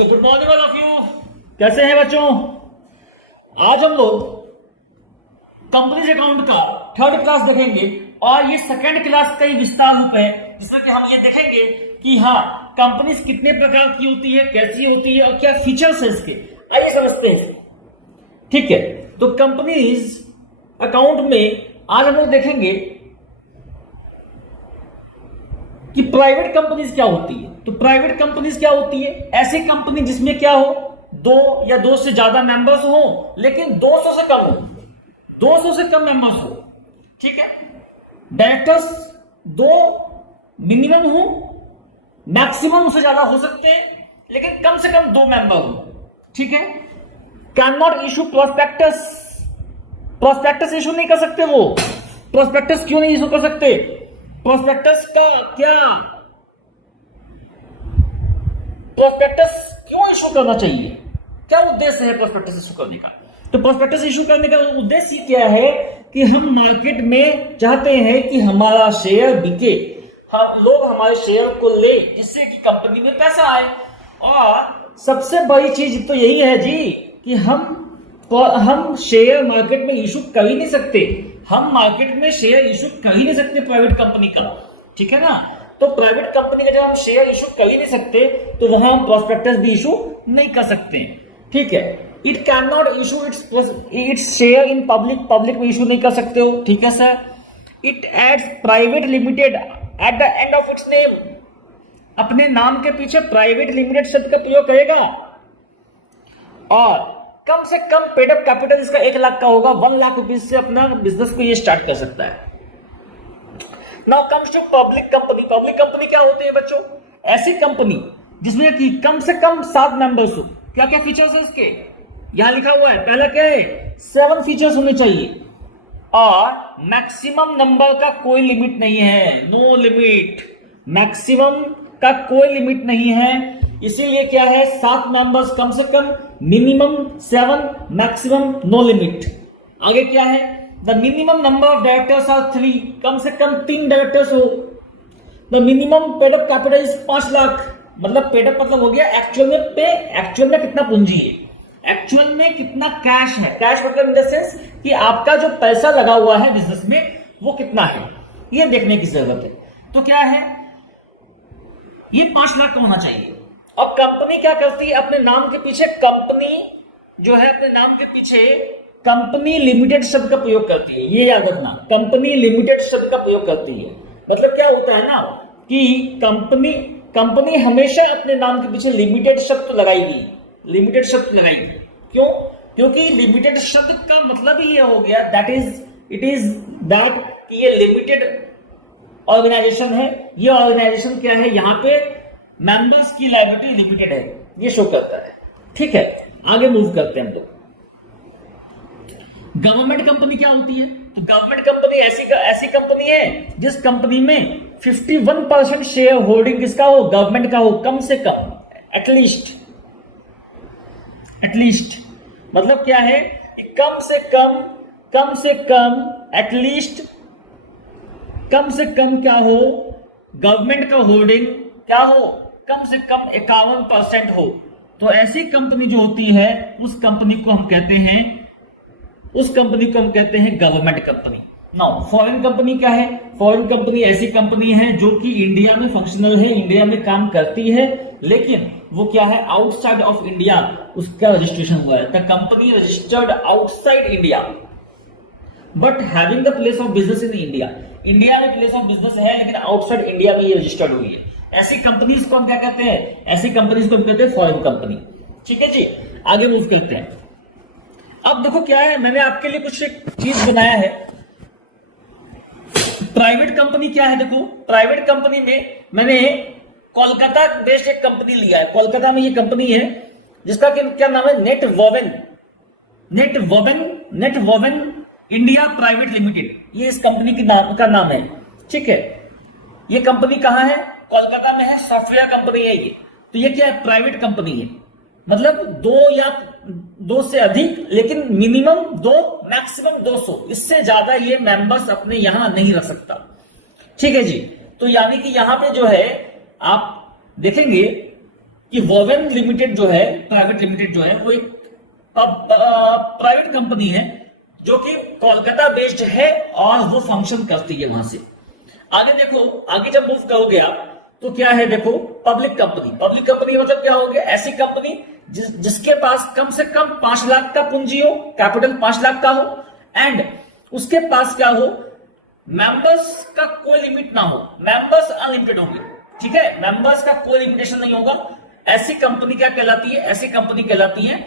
तो good morning all of you. कैसे हैं बच्चों? आज हम लोग कंपनीज अकाउंट का थर्ड क्लास देखेंगे और ये सेकंड क्लास का ही विस्तार रूप है, जिसमें कि हम ये देखेंगे कि हाँ कंपनीज कितने प्रकार की होती है, कैसी होती है और क्या फीचर्स है इसके। आइए समझते हैं। ठीक है, तो कंपनीज अकाउंट में आज हम लोग देखेंगे कि प्राइवेट कंपनीज क्या होती है। तो प्राइवेट कंपनीज क्या होती है? ऐसी कंपनी जिसमें क्या हो, दो या दो से ज्यादा मेंबर्स हो, लेकिन 200 से कम हो, 200 से कम मेंबर्स हो। ठीक है, डायरेक्टर्स दो मिनिमम हो, मैक्सिमम उससे ज्यादा हो सकते हैं, लेकिन कम से कम 2 मेंबर हो। ठीक है, can not issue prospectus, prospectus issue नहीं कर सकते वो। प्रोस्पेक्टस क्यों नहीं इशू कर सकते? प्रोस्पेक्टस का क्या, प्रोस्पेक्टस क्यों इशू करना चाहिए, क्या उद्देश्य है प्रोस्पेक्टस इशू करने का? तो प्रोस्पेक्टस इशू करने का उद्देश्य क्या है कि हम मार्केट में चाहते हैं कि हमारा शेयर बिके, हम लोग हमारे शेयर को ले, जिससे कि कंपनी में पैसा आए। और सबसे बड़ी चीज तो यही है जी कि हम शेयर मार्केट में इशू कर ही नहीं सकते, हम मार्केट में शेयर इशू कर ही नहीं सकते प्राइवेट कंपनी का। ठीक है ना, तो प्राइवेट कंपनी का जब हम शेयर इशू कर ही नहीं सकते तो वहां हम प्रोस्पेक्टस भी इशू नहीं कर सकते। ठीक है, it can not issue its share in public, public में इशू नहीं कर सकते हो। ठीक है sir. It adds private limited at the end of its name, अपने नाम के पीछे प्राइवेट लिमिटेड शब्द का प्रयोग करेगा। और कम से कम पेड अप कैपिटल इसका 1 लाख का होगा, 1 लाख रुपीज से अपना बिजनेस को ये स्टार्ट कर सकता है। Now comes to public company. Public company क्या होती है बच्चों? ऐसी कंपनी जिसमें कि कम से कम 7 मेंबर्स हो। क्या क्या फीचर्स है इसके? यहां लिखा हुआ है, पहला क्या है, 7 फीचर्स होने चाहिए और मैक्सिमम नंबर का कोई लिमिट नहीं है, नो लिमिट, मैक्सिमम का कोई लिमिट नहीं है। इसीलिए क्या है, 7 मेंबर्स कम से कम, मिनिमम 7, मैक्सिमम नो लिमिट। आगे क्या है, the minimum number of directors are 3, कम से कम 3 डायरेक्टर्स हो। The minimum paid up capital is 5 lakh, मतलब पेड अप मतलब हो गया एक्चुअल में पे, एक्चुअल में कितना पूंजी है, एक्चुअल में कितना कैश है। कैश मतलब इन द सेंस कि आपका जो पैसा लगा हुआ है बिजनेस में वो कितना है, ये देखने की जरूरत है। तो क्या है, ये 5 लाख का होना चाहिए। और कंपनी क्या करती है, अपने नाम के पीछे कंपनी जो है, अपने नाम के पीछे कंपनी लिमिटेड शब्द का प्रयोग करती है। ये याद रखना, कंपनी लिमिटेड शब्द का प्रयोग करती है। मतलब क्या होता है ना कि कंपनी हमेशा अपने नाम के पीछे लिमिटेड शब्द लगाएगी, लिमिटेड शब्द लगाएगी। क्यों? क्योंकि लिमिटेड शब्द का मतलब ही ये हो गया, इट इज दैट कि ये लिमिटेड ऑर्गेनाइजेशन है। ये ऑर्गेनाइजेशन क्या है, यहां पे मेंबर्स की लायबिलिटी लिमिटेड है, ये शो करता है। ठीक है, आगे मूव करते हैं हम लोग। गवर्नमेंट कंपनी क्या होती है? तो गवर्नमेंट कंपनी ऐसी कंपनी है जिस कंपनी में 51% शेयर होल्डिंग किसका हो, गवर्नमेंट का हो, कम से कम, एटलीस्ट मतलब क्या है, कम से कम एटलीस्ट, कम से कम क्या हो, गवर्नमेंट का होल्डिंग क्या हो, कम से कम 51% हो। तो ऐसी कंपनी जो होती है उस कंपनी को हम कहते हैं government company. Now foreign company क्या है? फॉरेन कंपनी ऐसी कंपनी है जो कि इंडिया में फंक्शनल है, इंडिया में काम करती है, लेकिन वो क्या है, आउटसाइड ऑफ इंडिया उसका रजिस्ट्रेशन हुआ है। The company registered outside India but having the place of business in India. India में प्लेस ऑफ बिजनेस है लेकिन आउटसाइड इंडिया में ये रजिस्टर्ड हुई है। ऐसी कंपनीज को हम क्या कहते हैं? ऐसी कंपनीज को हम कहते हैं फॉरेन कंपनी। ठीक है जी, आगे मूव करते हैं। अब देखो क्या है, मैंने आपके लिए कुछ एक चीज बनाया है। प्राइवेट कंपनी क्या है? देखो प्राइवेट कंपनी में मैंने कोलकाता बेस्ड एक कंपनी लिया है। कोलकाता में ये कंपनी है जिसका क्या नाम है, नेटवोवेन इंडिया प्राइवेट लिमिटेड, ये इस कंपनी का नाम है। ठीक है, ये कंपनी कहां है? कोलकाता में है, सॉफ्टवेयर कंपनी है ये। तो ये क्या है, प्राइवेट कंपनी है, मतलब 2 या 2 से अधिक, लेकिन मिनिमम 2, मैक्सिमम 200, इससे ज्यादा ये मेंबर्स अपने यहां नहीं रख सकता। ठीक है जी, तो यानी कि यहां पे जो है आप देखेंगे कि वोवेन लिमिटेड जो है, प्राइवेट लिमिटेड जो है, वो एक प्राइवेट कंपनी है जो कि कोलकाता बेस्ड है और वो फंक्शन करती है वहां से। आगे देखो, आगे जब मूव करोगे आप तो क्या है, देखो पब्लिक कंपनी। पब्लिक कंपनी मतलब क्या हो गया, ऐसी कंपनी जिसके पास कम से कम 5 लाख का पूंजी हो, कैपिटल 5 लाख का हो, एंड उसके पास क्या हो, मेंबर्स का कोई लिमिट ना हो, मेंबर्स अनलिमिटेड होंगे, ठीक है, मेंबर्स का कोई लिमिटेशन नहीं होगा। ऐसी कंपनी क्या कहलाती है, ऐसी कंपनी कहलाती है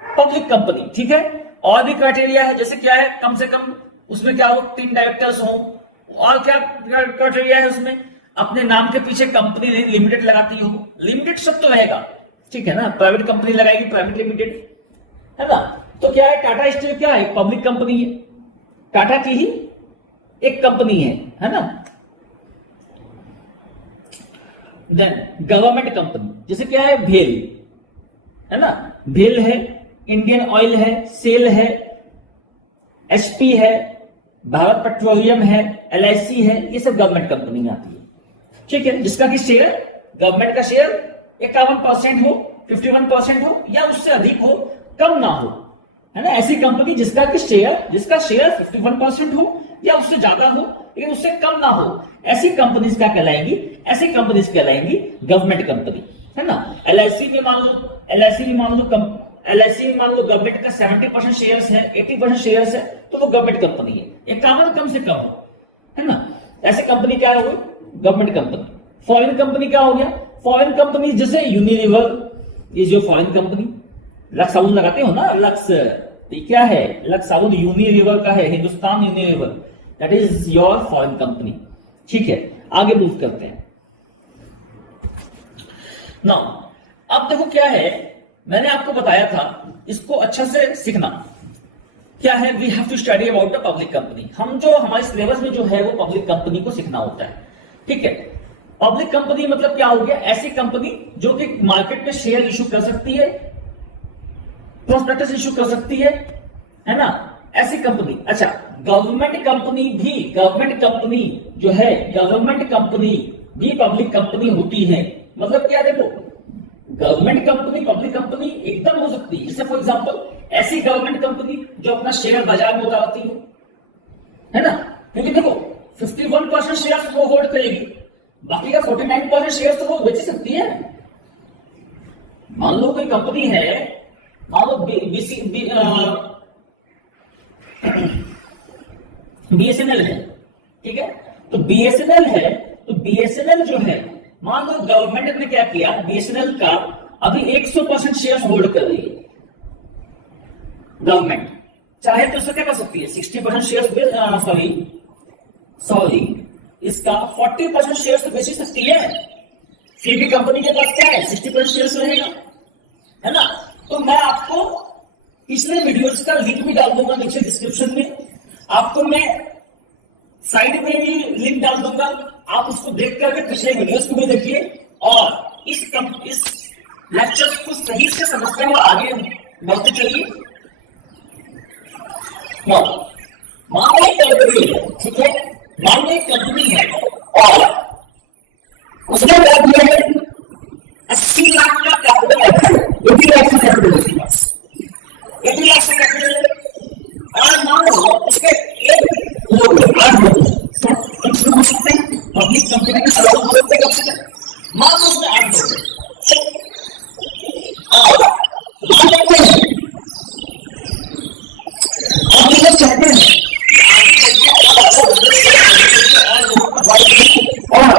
पब्लिक कंपनी, ठीक है। और भी क्राइटेरिया है, जैसे क्या है, कम से कम उसमें क्या हो, 3 डायरेक्टर्स हो, और क्या क्राइटेरिया है उसमें, अपने नाम के पीछे कंपनी लिमिटेड लगाती हो, लिमिटेड शब्द तो रहेगा, ठीक है ना, प्राइवेट कंपनी लगाएगी प्राइवेट लिमिटेड, है ना। तो क्या है, टाटा स्टील क्या है, पब्लिक कंपनी है, टाटा की ही एक कंपनी है ना। देन गवर्नमेंट कंपनी, जैसे क्या है, भेल है ना, भेल है, इंडियन ऑयल है, सेल है, एचपी है, भारत पेट्रोलियम है, एलआईसी है, ये सब गवर्नमेंट कंपनी में आती है, ठीक है। जिसका कि शेयर, गवर्नमेंट का शेयर 51% हो, 51% हो, या उससे अधिक हो, कम ना हो, है ना। ऐसी कंपनी जिसका शेयर 51% हो या उससे ज्यादा हो लेकिन उससे कम ना हो, ऐसी कंपनीज क्या कहलाएंगी, ऐसी कंपनीज कहलाएंगी गवर्नमेंट कंपनी, है ना। एलआईसी में मान लो गवर्नमेंट का 70% शेयर्स है, 80% शेयर्स है, तो वो गवर्नमेंट कंपनी है। 51 कम से कम है ना, ऐसी कंपनी क्या हो, गवर्नमेंट कंपनी। फॉरेन कंपनी क्या हो गया, फॉरेन कंपनी जैसे यूनिलीवर, ये जो फॉरेन कंपनी, लक्स साबुन लगाते हो ना, लक्स, तो क्या है, लक्स साबुन यूनिलीवर का है, Hindustan Unilever, that is your foreign company, ठीक है। आगे मूव करते हैं ना। अब देखो क्या है, मैंने आपको बताया था, इसको अच्छा से सीखना क्या है, we have to study about the public company. हम जो हमारे सिलेबस में जो है वो पब्लिक कंपनी को सीखना होता है, ठीक है। पब्लिक कंपनी मतलब क्या हो गया, ऐसी कंपनी जो कि मार्केट में शेयर इशू कर सकती है, प्रोस्पेक्टस इशू कर सकती है ना, ऐसी कंपनी। अच्छा, गवर्नमेंट कंपनी भी पब्लिक कंपनी होती है। मतलब क्या, देखो गवर्नमेंट कंपनी पब्लिक कंपनी एकदम हो सकती है। जैसे फॉर एग्जांपल ऐसी गवर्नमेंट कंपनी जो अपना शेयर बाजार में उतारती है ना, क्योंकि देखो 51% शेयर वो होल्ड करेगी, बाकी का 49% शेयर तो वो बेच सकती है। मान लो कोई कंपनी है, मान लो बीएसएनएल है, ठीक है, तो बीएसएनएल है, तो बीएसएनएल जो है, मान लो गवर्नमेंट ने क्या किया, बीएसएनएल का अभी 100% शेयर होल्ड कर रही है गवर्नमेंट, चाहे तो उसका क्या कर सकती है, 60% शेयर, सॉरी इसका 40% शेयर तो बेच सकती है। फिर भी कंपनी के पास क्या है, 60% शेयर रहेगा, है ना। तो मैं आपको पिछले वीडियोस का लिंक भी डाल दूंगा नीचे डिस्क्रिप्शन में, आपको मैं साइड में भी लिंक डाल दूंगा, आप उसको देख करके पिछले वीडियोस को भी देखिए और इस लेक्चर को सही से समझते हुए आगे बढ़ते चलिए। मान लो कंपनी है, ठीक है, मान लो कंपनी है और उसने क्या दिया है, 80 लाख का कैपिटल है, 80 लाख का कैपिटल है उसके पास, 80 लाख का कैपिटल, और मान लो उसके एक लोग हो सकते हैं, पब्लिक कंपनी के साथ हो सकते कब से, मान लो उसमें 8 लोग और चाहते हैं और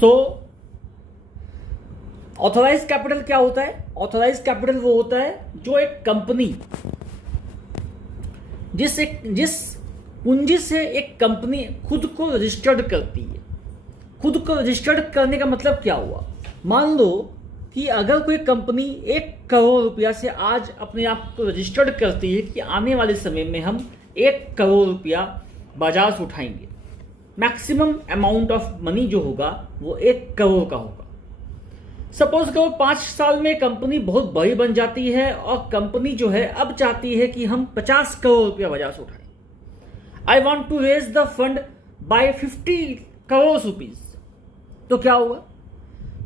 सो ऑथोराइज कैपिटल क्या होता है? ऑथोराइज कैपिटल वो होता है जो एक कंपनी जिस पूंजी से एक कंपनी खुद को रजिस्टर्ड करती है। खुद को रजिस्टर्ड करने का मतलब क्या हुआ? मान लो कि अगर कोई कंपनी 1 करोड़ रुपया से आज अपने आप को रजिस्टर्ड करती है कि आने वाले समय में हम 1 करोड़ रुपया बाजार से उठाएंगे, मैक्सिमम अमाउंट ऑफ मनी जो होगा वो 1 करोड़ का होगा। सपोज करो 5 साल में कंपनी बहुत बड़ी बन जाती है और कंपनी जो है अब चाहती है कि हम 50 करोड़ रुपया बाजार से उठाएं। I want to raise the fund by 50 crore rupees. तो क्या होगा?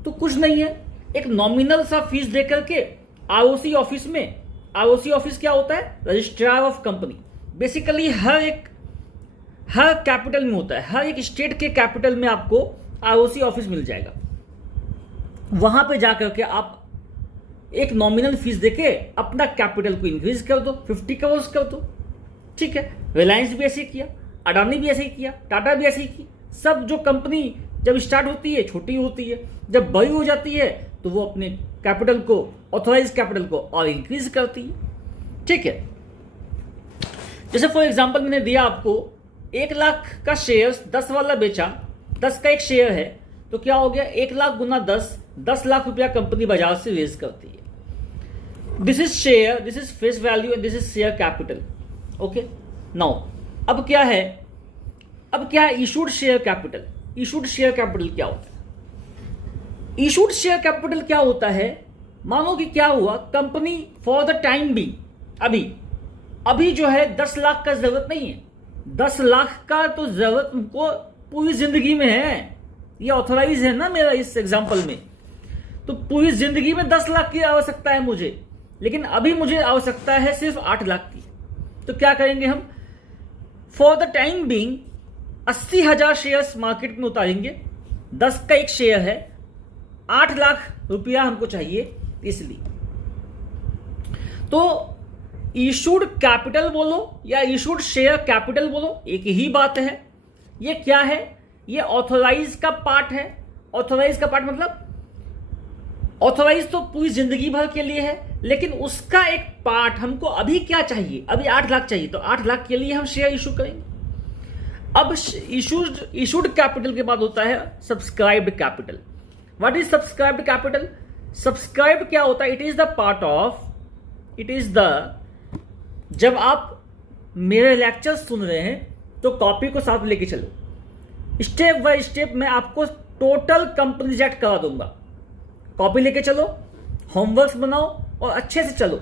तो कुछ नहीं है, एक नॉमिनल सा फीस दे करके आरओसी ऑफिस में, आरओसी ऑफिस क्या होता है? Registrar of company. Basically her capital में होता है, हर एक स्टेट के कैपिटल में आपको आरओसी ऑफिस मिल जाएगा। वहां पे जाकर के आप एक नॉमिनल फीस देके अपना कैपिटल को इंक्रीज कर दो, 50 करोड़ कर दो। ठीक है, रिलायंस भी ऐसे ही किया, अडानी भी ऐसे ही किया, टाटा भी ऐसे ही की। सब जो कंपनी जब स्टार्ट होती है छोटी होती है, जब बड़ी हो जाती है तो वो अपने कैपिटल को, ऑथोराइज कैपिटल को और इंक्रीज करती है। ठीक है, जैसे फॉर एग्जांपल मैंने दिया आपको 1 लाख का शेयर 10 वाला बेचा, 10 का एक शेयर है, तो क्या हो गया? 1 लाख गुना 10 लाख रुपया कंपनी बाजार से रेज करती है। This is share, this is face value and this is share capital. Okay, now अब क्या है? अब क्या है? Issued share capital. Issued share capital क्या होता है? इशूड शेयर कैपिटल क्या होता है? मानो कि क्या हुआ, company for the time be अभी जो है 10 लाख का जरूरत नहीं है। 10 लाख का तो जरूरत हमको पूरी जिंदगी में है, ये ऑथोराइज है ना मेरा इस एग्जांपल में। तो पूरी जिंदगी में 10 लाख की आवश्यकता है मुझे, लेकिन अभी मुझे आवश्यकता है सिर्फ 8 लाख की। तो क्या करेंगे हम? For the time being 80,000 shares market में उतारेंगे। 10 का एक शेयर है, 8 लाख रुपया हमको चाहिए, इसलिए। तो इशूड कैपिटल बोलो या इशूड शेयर कैपिटल बोलो, एक ही बात है। ये क्या है? ये ऑथोराइज का पार्ट है। ऑथोराइज का पार्ट मतलब ऑथोराइज तो पूरी जिंदगी भर के लिए है, लेकिन उसका एक पार्ट हमको अभी क्या चाहिए? अभी 8 लाख चाहिए, तो 8 लाख के लिए हम शेयर इशू करेंगे। अब इशूड कैपिटल के बाद होता है subscribed capital. What is subscribed capital? Subscribe क्या होता है? It is the part of, it is the, जब आप मेरे लेक्चर सुन रहे हैं तो कॉपी को साथ लेके चलो, स्टेप बाय स्टेप मैं आपको टोटल कंपनी जेट करा दूंगा। कॉपी लेके चलो, होमवर्क बनाओ और अच्छे से चलो।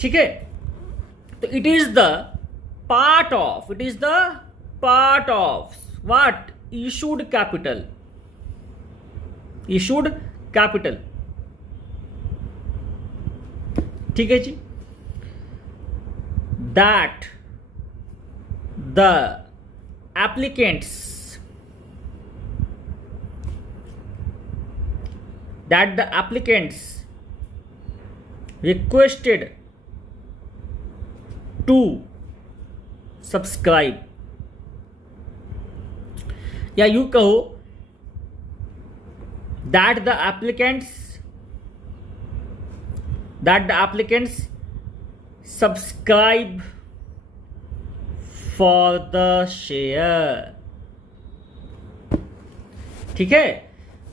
ठीक है, तो it is the part of, it is the part of what? Issued capital. Issued capital. ठीक है जी, that the applicants requested to subscribe, या यूं कहो that the applicants subscribe for the share। ठीक है,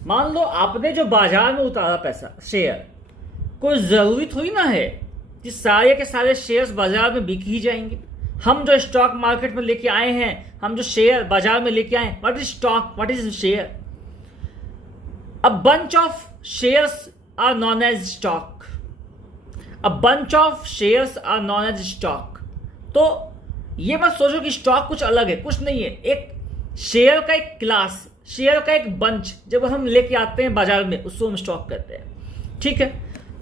मान लो आपने जो बाजार में उतारा पैसा, शेयर, कोई जरूरी थोड़ी ना है कि सारे के सारे शेयर्स बाजार में बिक ही जाएंगे। हम जो स्टॉक मार्केट में लेके आए हैं, हम जो शेयर बाजार में लेके आए, what is stock, what is share? A bunch of shares are known as stock. A bunch of shares are known as stock. तो ये मत सोचो कि स्टॉक कुछ अलग है, कुछ नहीं है। एक शेयर का एक क्लास, शेयर का एक बंच जब हम लेके आते हैं बाजार में, उसको हम स्टॉक कहते हैं। ठीक है,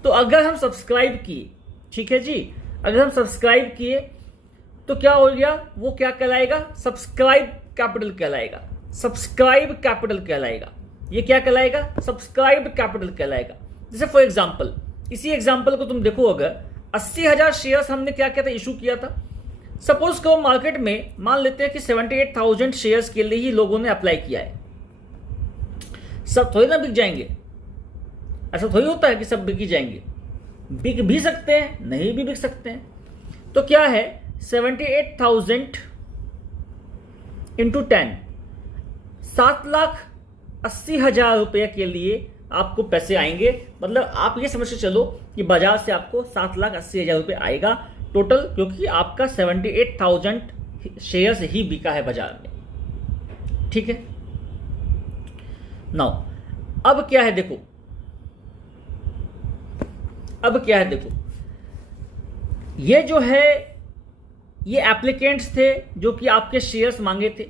तो अगर हम सब्सक्राइब किए, ठीक है जी, अगर हम सब्सक्राइब किए तो क्या हो गया? वो क्या कहलाएगा? सब्सक्राइब कैपिटल कहलाएगा। सब्सक्राइब कैपिटल कहलाएगा। ये क्या कहलाएगा? सब्सक्राइब कैपिटल कहलाएगा। जैसे फॉर एग्जांपल, इसी एग्जांपल को तुम देखो, अगर 80,000 शेयर्स हमने क्या किया था? इशू किया था। सपोज करो मार्केट में मान लेते हैं कि 78,000 शेयर्स के लिए ही लोगों ने अप्लाई किया है। सब थोड़ी ना बिक जाएंगे, ऐसा थोड़ी होता है कि सब बिक ही जाएंगे। बिक भी सकते हैं, नहीं भी बिक सकते हैं। तो क्या है? 78,000 इंटू 10, 7,80,000 रुपये के लिए आपको पैसे आएंगे। मतलब आप ये समझ के चलो कि बाजार से आपको 7,80,000 रुपये आएगा टोटल, क्योंकि आपका 78,000 शेयर्स ही बिका है बाजार में। ठीक है, नाउ अब क्या है? देखो, अब क्या है देखो, ये जो है ये एप्लीकेंट्स थे जो कि आपके शेयर्स मांगे थे।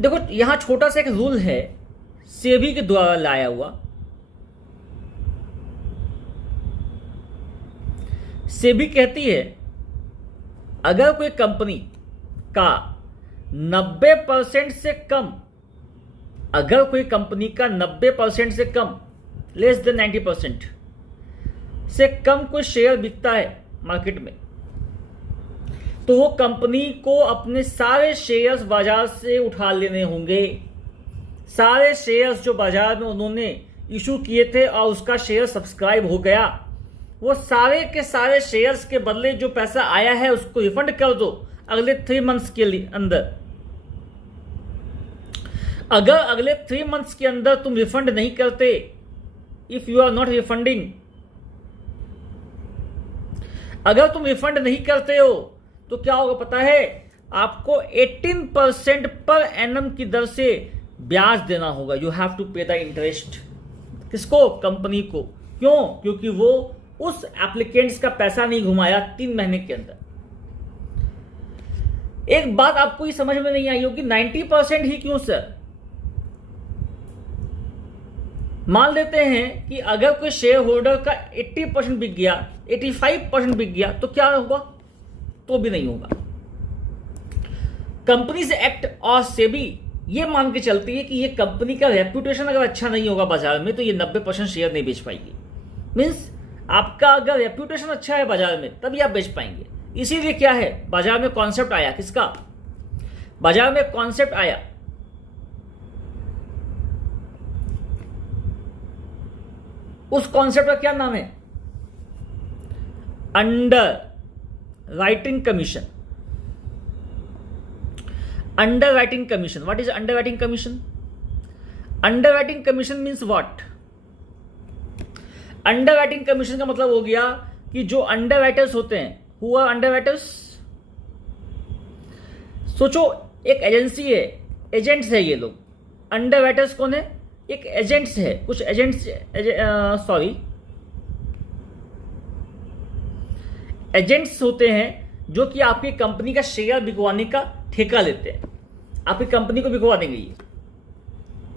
देखो यहां छोटा सा एक रूल है सेबी के द्वारा लाया हुआ। सेबी कहती है अगर कोई कंपनी का 90% से कम, अगर कोई कंपनी का 90% से कम, लेस देन 90% से कम कोई शेयर बिकता है मार्केट में, तो वो कंपनी को अपने सारे शेयर्स बाजार से उठा लेने होंगे। सारे शेयर्स जो बाजार में उन्होंने इशू किए थे और उसका शेयर सब्सक्राइब हो गया, वो सारे के सारे शेयर्स के बदले जो पैसा आया है उसको रिफंड कर दो अगले 3 मंथ्स के लिए अंदर। अगर अगले 3 मंथ्स के अंदर तुम रिफंड नहीं करते, if you are not refunding, अगर तुम रिफंड नहीं करते हो तो क्या होगा पता है, आपको 18% पर एनम की दर से ब्याज देना होगा। यू हैव टू पे द इंटरेस्ट। किसको? कंपनी को। क्यों? क्योंकि वो उस एप्लीकेंट्स का पैसा नहीं घुमाया 3 महीने के अंदर। एक बात आपको ये समझ में नहीं आई होगी, 90% ही क्यों सर? मान लेते हैं कि अगर कोई शेयर होल्डर का 80% बिक गया, 85% बिक गया, तो क्या होगा? तो भी नहीं होगा। कंपनीज एक्ट और सेबी ये मान के चलती है कि ये कंपनी का रेप्यूटेशन अगर अच्छा नहीं होगा बाजार में तो ये 90% शेयर नहीं बेच पाएगी। मींस आपका अगर रेप्यूटेशन अच्छा है बाजार में तभी आप बेच पाएंगे। इसीलिए क्या है, बाजार में कॉन्सेप्ट आया, किसका? बाजार में कॉन्सेप्ट आया उस कॉन्सेप्ट का क्या नाम है? Under writing commission. Underwriting commission. What is underwriting commission? Underwriting commission means what? Underwriting commission का मतलब हो गया कि जो अंडरराइटर्स होते हैं, हु आर अंडरराइटर्स? सोचो एक एजेंसी है, एजेंट्स है ये लोग। अंडरराइटर्स कौन है? एक एजेंट्स है, कुछ एजेंट्स, एजेंट्स होते हैं जो कि आपकी कंपनी का शेयर बिकवाने का ठेका लेते हैं। आपकी कंपनी को बिकवा देंगे ये,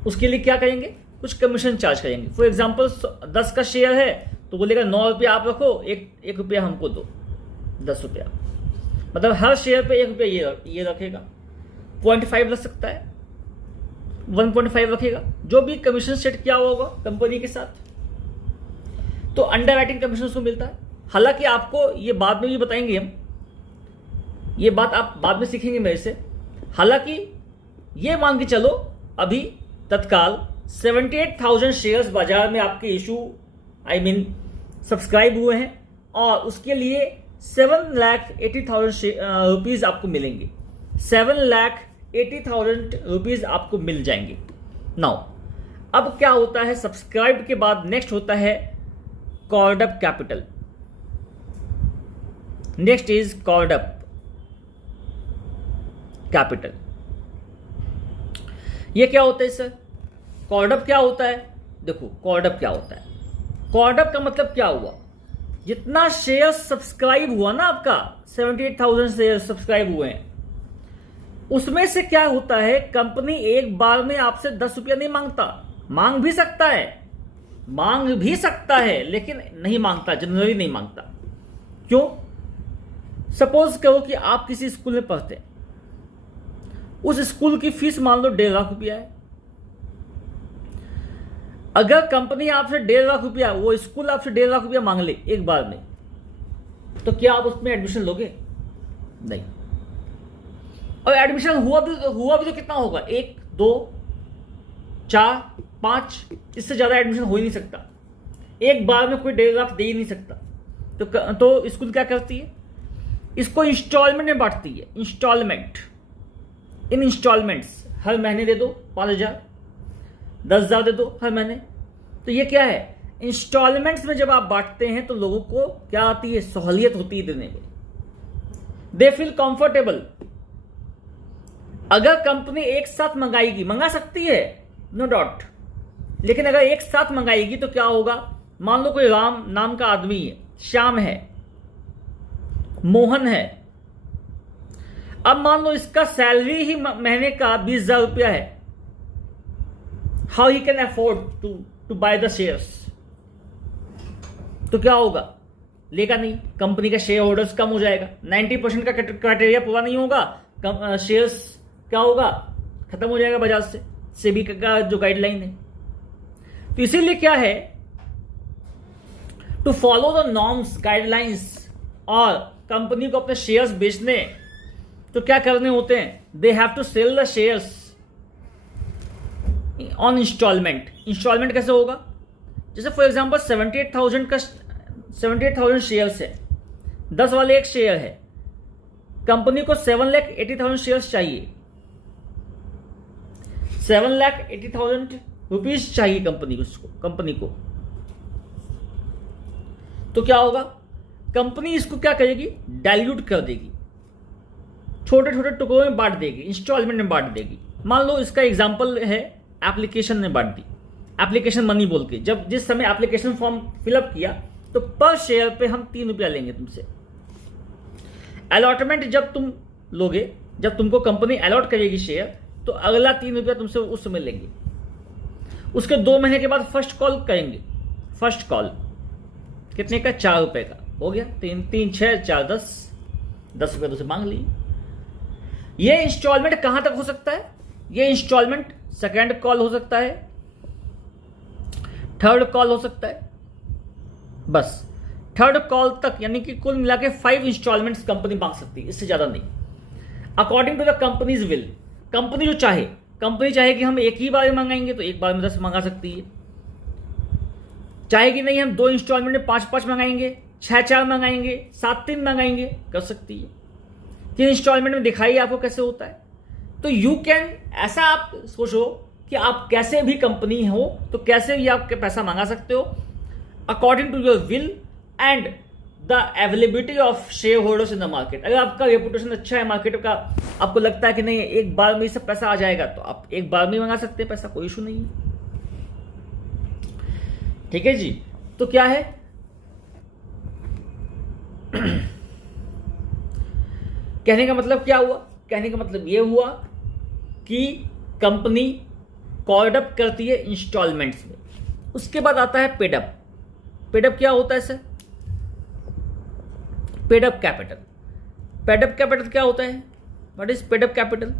उसके लिए क्या करेंगे? कुछ कमीशन चार्ज करेंगे। फॉर एग्जांपल 10 का शेयर है तो बोलेगा 9 रुपया आप रखो, 1 रुपया हमको दो, 10 रुपया। मतलब हर शेयर पे 1 रुपया ये रखेगा। 0.5 रख सकता है, 1.5 रखेगा, जो भी कमीशन सेट किया हुआ होगा कंपनी के साथ। तो अंडरराइटिंग कमीशन उसको मिलता है। हालांकि आपको ये बाद में भी बताएंगे हम, ये बात आप बाद में सीखेंगे मेरे से। हालांकि ये मान के चलो अभी तत्काल 78,000 शेयर्स बाजार में आपके इशू सब्सक्राइब हुए हैं और उसके लिए 7,80,000 रुपीज आपको मिलेंगे। 7,80,000 रुपीज आपको मिल जाएंगे। नाउ अब क्या होता है, सब्सक्राइब के बाद नेक्स्ट होता है called up capital. Next is called up capital. ये क्या होता है सर? कॉल्ड अप क्या होता है? देखो कॉल्ड अप क्या होता है। कॉल्ड अप का मतलब क्या हुआ, जितना शेयर सब्सक्राइब हुआ ना, आपका 78,000 शेयर सब्सक्राइब हुए हैं, उसमें से क्या होता है, कंपनी एक बार में आपसे 10 रुपया नहीं मांगता। मांग भी सकता है लेकिन नहीं मांगता, जनरली नहीं मांगता। क्यों? सपोज करो कि आप किसी स्कूल में पढ़ते हैं, उस स्कूल की फीस मान लो 1.5 लाख रुपया है। अगर कंपनी आपसे 1.5 लाख रुपया, वो स्कूल आपसे 1.5 लाख रुपया मांग ले एक बार में, तो क्या आप उसमें एडमिशन लोगे? नहीं। और एडमिशन हुआ भी तो कितना होगा? 1, 2, 4, 5, इससे ज्यादा एडमिशन हो ही नहीं सकता। एक बार में कोई 1.5 लाख दे ही नहीं सकता। तो स्कूल क्या करती है, इसको इंस्टॉलमेंट में बांटती है। इंस्टॉलमेंट, इन इंस्टॉलमेंट्स, हर महीने दे दो 5,000, 10,000 दे दो हर महीने। तो ये क्या है, इंस्टॉलमेंट्स में जब आप बांटते हैं तो लोगों को क्या आती है, सहूलियत होती है देने में। They feel comfortable. अगर कंपनी एक साथ मंगाएगी, मंगा सकती है नो डाउट, लेकिन अगर एक साथ मंगाएगी तो क्या होगा, मान लो कोई राम नाम का आदमी है, श्याम है, मोहन है। अब मान लो इसका सैलरी ही महीने का 20,000 रुपया है। How he can afford to buy the shares? तो क्या होगा? लेगा नहीं, कंपनी का शेयर होल्डर्स कम हो जाएगा, 90% का क्राइटेरिया पूरा नहीं होगा, शेयर्स क्या होगा? खत्म हो जाएगा बाजार से, सेबी का जो गाइडलाइन है। तो इसीलिए क्या है, to follow the norms guidelines और कंपनी को अपने शेयर्स बेचने तो क्या करने होते हैं? They have to sell the shares on installment. Installment कैसे होगा? जैसे फॉर एग्जांपल 78,000 शेयर्स है, 10 वाले एक शेयर है, कंपनी को 7,80,000 शेयर्स चाहिए, 7,80,000 रुपीज चाहिए कंपनी को। तो क्या होगा? कंपनी इसको क्या करेगी? डाइल्यूट कर देगी, छोटे छोटे टुकड़ों में बांट देगी, इंस्टॉलमेंट में बांट देगी। मान लो इसका एग्जांपल है एप्लीकेशन में बांट दी, एप्लीकेशन मनी बोल के। जब जिस समय एप्लीकेशन फॉर्म फिलअप किया तो पर शेयर पे हम 3 रुपया लेंगे तुमसे। अलॉटमेंट जब तुम लोगे, जब तुमको कंपनी अलॉट करेगी शेयर, तो अगला 3 रुपया तुमसे उस समय लेंगे। उसके 2 महीने के बाद फर्स्ट कॉल करेंगे। फर्स्ट कॉल कितने का? 4 रुपए का। हो गया 3 6 4 10 रुपये तुमसे मांग ली। ये इंस्टॉलमेंट कहां तक हो सकता है? ये इंस्टॉलमेंट सेकेंड कॉल हो सकता है, थर्ड कॉल हो सकता है, बस थर्ड कॉल तक, यानी कि कुल मिला के 5 इंस्टॉलमेंट्स कंपनी मांग सकती है, इससे ज्यादा नहीं, according to the companies will. Company जो चाहे, कंपनी चाहे कि हम एक ही बार में मंगाएंगे तो एक बार में 10 मंगा सकती है, चाहे कि नहीं हम 2 इंस्टॉलमेंट में 5 मंगाएंगे, 6 मंगाएंगे, 7 मंगाएंगे, कर सकती है। 3 इंस्टॉलमेंट में दिखाइए आपको कैसे होता है। तो यू कैन, ऐसा आप सोचो कि आप कैसे भी कंपनी हो तो कैसे भी आप पैसा मंगा सकते हो, according to your will and the availability of share holders in the market. अगर आपका रेपुटेशन अच्छा है मार्केट का, आपको लगता है कि नहीं एक बार में ही सब पैसा आ जाएगा, तो आप एक बार में मंगा सकते हैं पैसा, कोई इशू नहीं है। ठीक है जी। तो क्या है, कहने का मतलब क्या हुआ? कहने का मतलब यह हुआ कि कंपनी कॉर्ड अप करती है इंस्टॉलमेंट्स में। उसके बाद आता है पेडअप। पेडअप क्या होता है sir? Paid up capital. Paid up capital क्या होता है? What is paid up capital?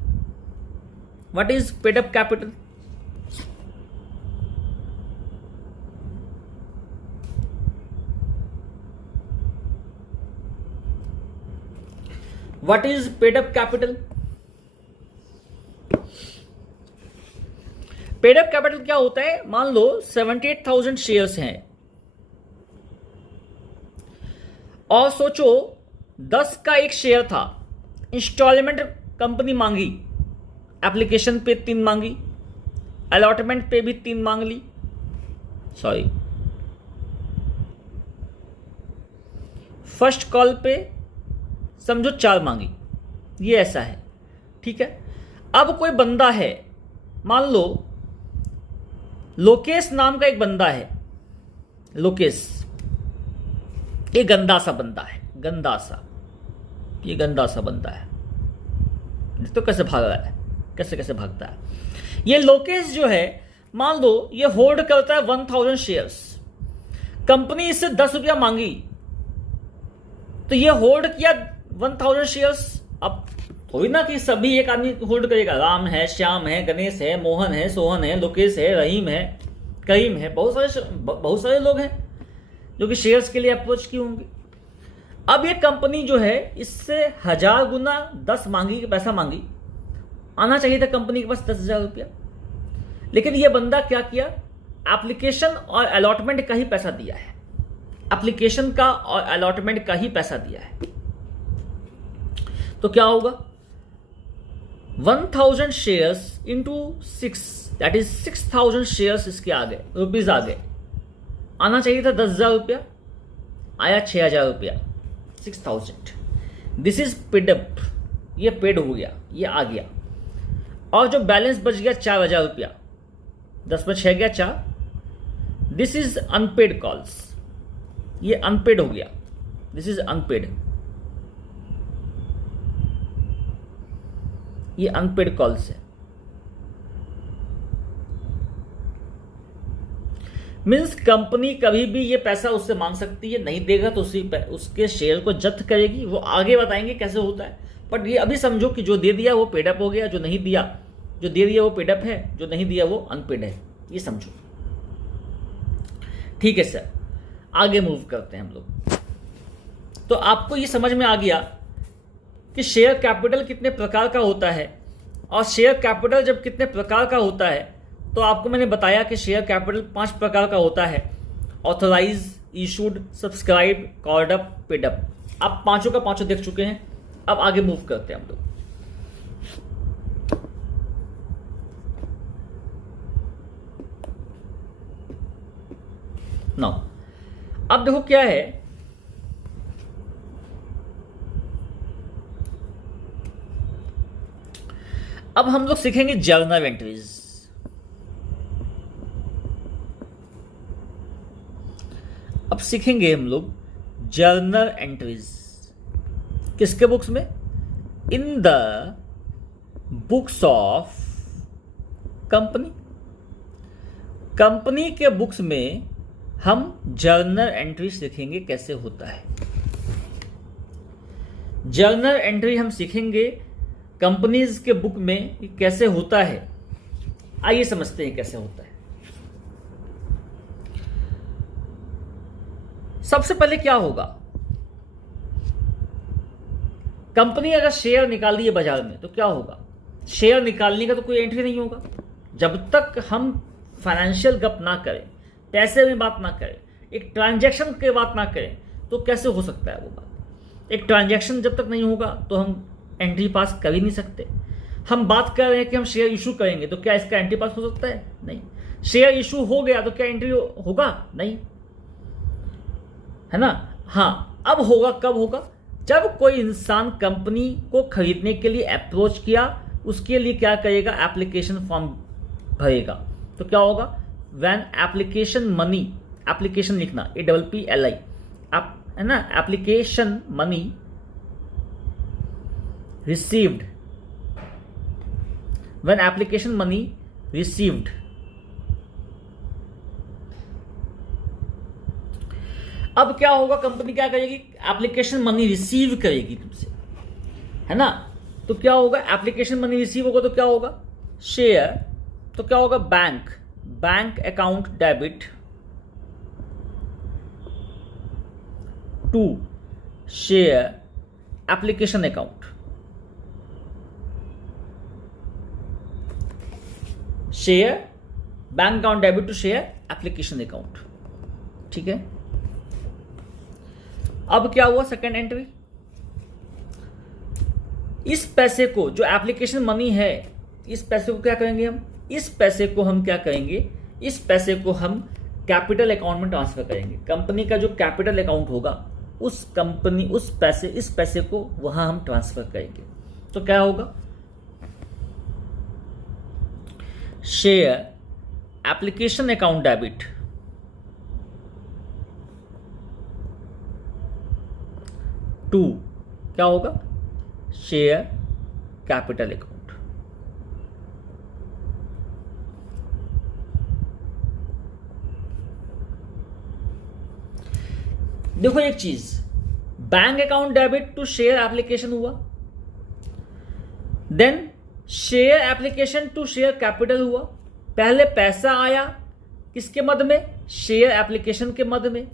What is paid up capital? What is paid up capital? Paid up capital क्या होता है? मान लो 78,000 शेयर्स हैं और सोचो 10 का एक शेयर था, इंस्टॉलमेंट कंपनी मांगी, एप्लीकेशन पे 3 मांगी, अलॉटमेंट पे भी 3 मांग ली, सॉरी फर्स्ट कॉल पे समझो 4 मांगी, ये ऐसा है। ठीक है। अब कोई बंदा है, मान लो लोकेश नाम का एक बंदा है, लोकेश, ये गंदा सा बंदा है, गंदा सा, ये गंदा सा बंदा है, तो कैसे भाग रहा है, कैसे कैसे भागता है। ये लोकेश जो है, मान लो ये होल्ड करता है 1000 शेयर्स, कंपनी इससे 10 रुपया मांगी, तो ये होल्ड किया 1000 शेयर्स। अब थोड़ी ना कि सभी एक आदमी होल्ड करेगा, राम है, श्याम है, गणेश है, मोहन है, सोहन है, लोकेश है, रहीम है, करीम है, बहुत सारे लोग हैं जो कि शेयर्स के लिए अप्रोच किए होंगे। अब ये कंपनी जो है इससे 1000 गुना 10 मांगी, पैसा मांगी, आना चाहिए था कंपनी के पास 10,000 रुपया, लेकिन ये बंदा क्या किया, एप्लीकेशन और अलॉटमेंट का ही पैसा दिया है, एप्लीकेशन का और अलॉटमेंट का ही पैसा दिया है। तो क्या होगा, 1000 shares into 6, that is 6000 shares इसके आ गए, रुपीज आ गए, आना चाहिए था 10,000 रुपया, आया 6,000 रुपया, 6000। दिस इज पेड अप, ये पेड हो गया, ये आ गया। और जो बैलेंस बच गया 4,000 रुपया, 10 में 6 गया 4, दिस इज अनपेड कॉल्स, ये अनपेड हो गया, दिस इज अनपेड, ये अनपेड कॉल्स है। मीन्स कंपनी कभी भी ये पैसा उससे मांग सकती है, नहीं देगा तो उसके शेयर को जब्त करेगी। वो आगे बताएंगे कैसे होता है, बट ये अभी समझो कि जो दे दिया वो पेड अप हो गया, जो नहीं दिया, जो दे दिया वो पेड अप है, जो नहीं दिया वो अनपेड है, ये समझो। ठीक है सर, आगे मूव करते हैं हम लोग। तो आपको ये समझ में आ गया कि शेयर कैपिटल कितने प्रकार का होता है, और शेयर कैपिटल जब कितने प्रकार का होता है तो आपको मैंने बताया कि शेयर कैपिटल 5 प्रकार का होता है, authorise, issued, subscribe, called up, paid up. आप पांचों का पांचों देख चुके हैं, अब आगे मूव करते हैं हम लोग। नाउ अब देखो क्या है, अब हम लोग सीखेंगे जर्नल एंट्रीज। अब सीखेंगे हम लोग जर्नल एंट्रीज, किसके बुक्स में? In the books of company. Company के बुक्स में हम जर्नल एंट्री सीखेंगे कैसे होता है। जर्नल एंट्री हम सीखेंगे कंपनीज के बुक में कि कैसे होता है। आइए समझते हैं कैसे होता है। सबसे पहले क्या होगा, कंपनी अगर शेयर निकाल दिए बाजार में तो क्या होगा? शेयर निकालने का तो कोई एंट्री नहीं होगा। जब तक हम फाइनेंशियल गप ना करें, पैसे में बात ना करें, एक ट्रांजैक्शन की बात ना करें, तो कैसे हो सकता है वो बात? एक ट्रांजैक्शन जब तक नहीं होगा तो हम एंट्री पास कर ही नहीं सकते। हम बात कर रहे हैं कि हम शेयर इशू करेंगे, तो क्या इसका एंट्री पास हो सकता है? नहीं। शेयर इशू हो गया तो क्या एंट्री होगा? नहीं, है ना? हाँ, अब होगा, कब होगा? जब कोई इंसान कंपनी को खरीदने के लिए अप्रोच किया, उसके लिए क्या करेगा? एप्लीकेशन फॉर्म भरेगा। तो क्या होगा? व्हेन एप्लीकेशन मनी, एप्लीकेशन लिखना APPLI, है ना, application money received, when application money received, अब क्या होगा? कंपनी क्या करेगी? एप्लीकेशन मनी रिसीव करेगी तुमसे, है ना? तो क्या होगा? एप्लीकेशन मनी रिसीव होगा तो क्या होगा? शेयर, तो क्या होगा? Bank account debit to share application account, share bank account debit to share application account. ठीक है, अब क्या हुआ? सेकेंड एंट्री, इस पैसे को, जो एप्लीकेशन मनी है, इस पैसे को क्या करेंगे हम? इस पैसे को हम क्या करेंगे? इस पैसे को हम कैपिटल अकाउंट में ट्रांसफर करेंगे। कंपनी का जो कैपिटल अकाउंट होगा, इस पैसे को वहां हम ट्रांसफर करेंगे। तो क्या होगा? Share application account debit to, क्या होगा? Share capital account. देखो एक चीज, bank account debit to share application हुआ, then share application to share capital हुआ। पहले पैसा आया किसके मद में? शेयर एप्लीकेशन के मद में।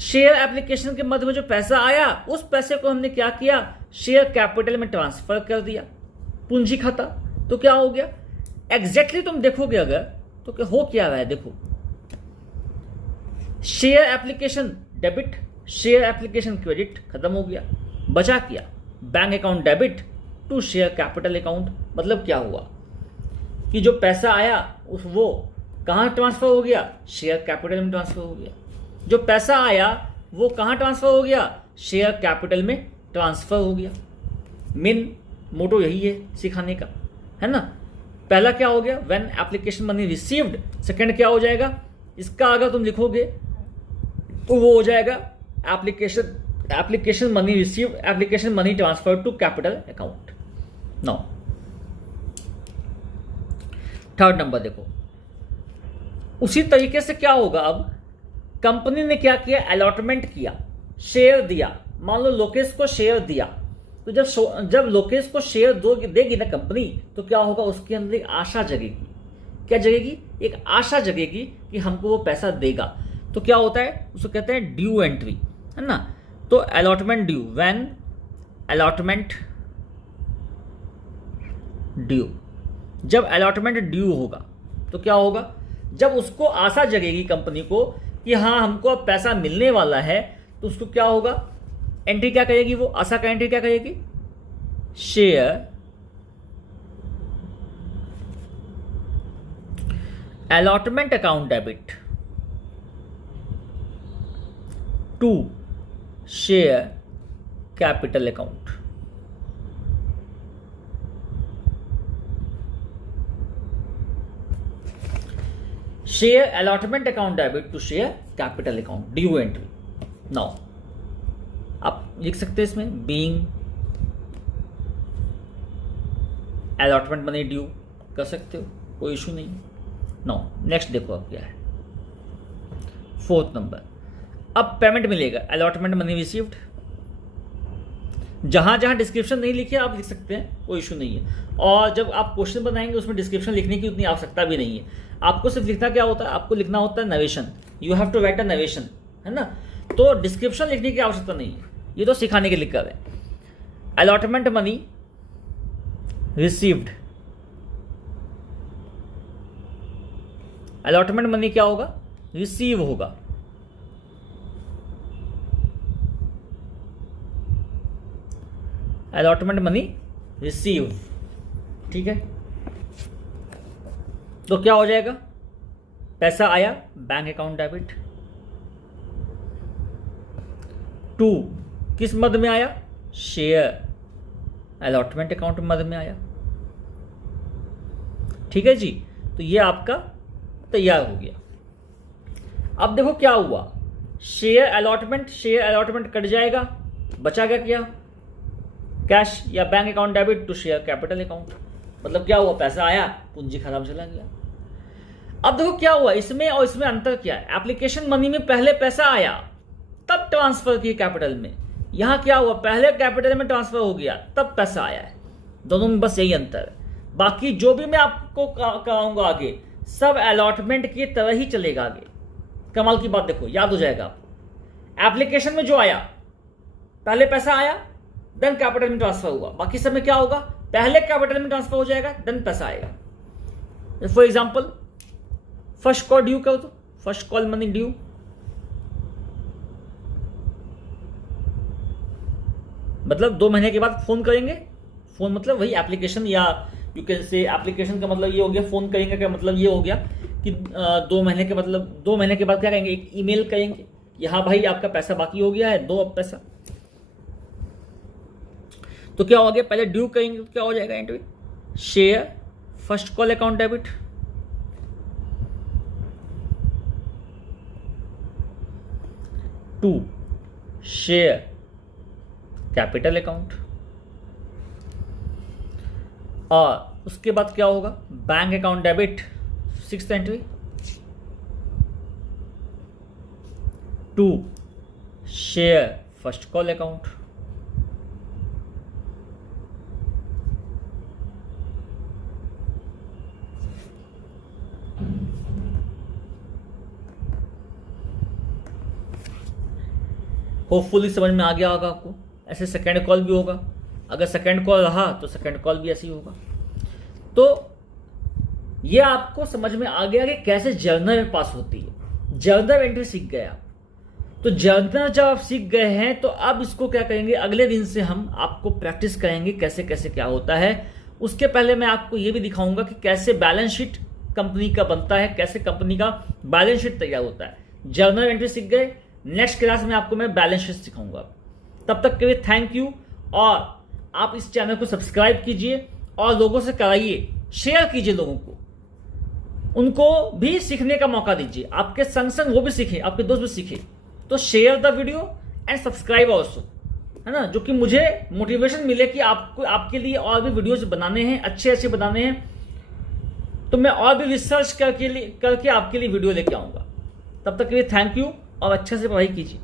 शेयर एप्लीकेशन के मद में जो पैसा आया, उस पैसे को हमने क्या किया? शेयर कैपिटल में ट्रांसफर कर दिया, पूंजी खाता। तो क्या हो गया? एग्जैक्टली तुम देखोगे अगर, तो क्या हो क्या रहा है? देखो, share application debit, share application credit, खत्म हो गया। बचा क्या? Bank account debit to share capital account. मतलब क्या हुआ कि जो पैसा आया वो कहां ट्रांसफर हो गया? शेयर कैपिटल में ट्रांसफर हो गया। जो पैसा आया वो कहां ट्रांसफर हो गया? शेयर कैपिटल में ट्रांसफर हो गया। मेन मोटो यही है सिखाने का, है ना? पहला क्या हो गया? When application money received. Second क्या हो जाएगा? इसका अगर तुम लिखोगे तो वो हो जाएगा application money received, application money transfer to capital account. Now third number देखो, उसी तरीके से क्या होगा, अब कंपनी ने क्या किया, अलॉटमेंट किया, शेयर दिया। मान लो लोकेश को शेयर दिया, तो जब लोकेश को शेयर देगी ना कंपनी, तो क्या होगा, उसके अंदर एक आशा जगेगी। क्या जगेगी, एक आशा जगेगी कि हमको वो पैसा देगा। तो क्या होता है, उसको कहते हैं ड्यू एंट्री, है ना। तो allotment due, when allotment due, जब अलॉटमेंट ड्यू होगा तो क्या होगा, जब उसको आशा जगेगी कंपनी को कि हाँ हमको अब पैसा मिलने वाला है, तो उसको क्या होगा, एंट्री क्या करेगी, वो आशा का एंट्री क्या करेगी, share allotment account debit to share capital account. Share allotment account debit to share capital account, due entry. Now आप लिख सकते हैं इसमें बीइंग अलॉटमेंट मनी ड्यू कर सकते हो, कोई इशू नहीं। नाउ नेक्स्ट देखो अब क्या है, फोर्थ नंबर। अब पेमेंट मिलेगा, अलॉटमेंट मनी रिसीव्ड। जहां जहां डिस्क्रिप्शन नहीं लिखे आप लिख सकते हैं, कोई इशू नहीं है। और जब आप क्वेश्चन बनाएंगे उसमें डिस्क्रिप्शन लिखने की उतनी आवश्यकता भी नहीं है। आपको सिर्फ लिखना क्या होता है, आपको लिखना होता है narration, you have to write a narration, है ना। तो डिस्क्रिप्शन लिखने की आवश्यकता नहीं है, ये तो सिखाने के लिए कर रहे हैं। Allotment money received, allotment money क्या होगा, रिसीव होगा। अलॉटमेंट मनी रिसीव, ठीक है। तो क्या हो जाएगा, पैसा आया बैंक अकाउंट डेबिट टू किस मद में आया, शेयर अलॉटमेंट अकाउंट मद में आया, ठीक है जी। तो ये आपका तैयार हो गया। अब देखो क्या हुआ, शेयर अलॉटमेंट कट जाएगा, बचा गया क्या, कैश या bank account debit to share capital account. मतलब क्या हुआ, पैसा आया, पूंजी खराब चला गया। अब देखो क्या हुआ, इसमें और इसमें अंतर क्या है, एप्लीकेशन मनी में पहले पैसा आया तब ट्रांसफर किए कैपिटल में, यहां क्या हुआ, पहले कैपिटल में ट्रांसफर हो गया तब पैसा आया है। दोनों में बस यही अंतर है। बाकी जो भी मैं आपको कराऊंगा आगे सब अलॉटमेंट की तरह ही चलेगा आगे। कमाल की बात देखो, याद हो जाएगा आपको। एप्लीकेशन में जो आया, पहले पैसा आया देन कैपिटल में ट्रांसफर हुआ, बाकी सब में क्या होगा, पहले कैपिटल में ट्रांसफर हो जाएगा देन पैसा आएगा। For example first call due कर दो, फर्स्ट कॉल मनी ड्यू, मतलब 2 महीने के बाद फोन करेंगे। फोन मतलब वही एप्लीकेशन, या यू कैन से एप्लीकेशन का मतलब ये हो गया, फोन करेंगे का मतलब ये हो गया कि 2 महीने के मतलब 2 महीने के बाद क्या करेंगे, एक ईमेल करेंगे कि हाँ भाई आपका पैसा बाकी हो गया है, दो अब पैसा। तो क्या हो गया, पहले ड्यू करेंगे तो क्या हो जाएगा entry, share first call account debit to share capital account, और उसके बाद क्या होगा, bank account debit 6th entry to share first call account. Hopefully समझ में आ गया होगा आपको। ऐसे सेकेंड कॉल भी होगा, अगर सेकेंड कॉल रहा तो सेकेंड कॉल भी ऐसे ही होगा। तो ये आपको समझ में आ गया कि कैसे जर्नल में पास होती है। जर्नल एंट्री सीख गए आप, तो जर्नल जब आप सीख गए हैं तो अब इसको क्या करेंगे, अगले दिन से हम आपको प्रैक्टिस कराएंगे कैसे कैसे क्या होता है। उसके पहले मैं आपको ये भी दिखाऊंगा कि कैसे बैलेंस शीट कंपनी का बनता है, कैसे कंपनी का बैलेंस शीट तैयार होता है। जर्नल एंट्री सीख गए, नेक्स्ट क्लास में आपको मैं बैलेंस शीट सिखाऊंगा। तब तक के लिए थैंक यू, और आप इस चैनल को सब्सक्राइब कीजिए और लोगों से कराइए, शेयर कीजिए लोगों को। उनको भी सीखने का मौका दीजिए, आपके संग संग वो भी सीखे, आपके दोस्त भी सीखे। तो share the video and subscribe also, है ना, जो कि मुझे मोटिवेशन मिले कि आपको, आपके लिए और भी वीडियोस बनाने हैं, अच्छे अच्छे बनाने हैं, तो मैं और भी रिसर्च करके आपके लिए वीडियो लेके आऊंगा। तब तक के लिए थैंक यू और अच्छे से पढ़ाई कीजिए।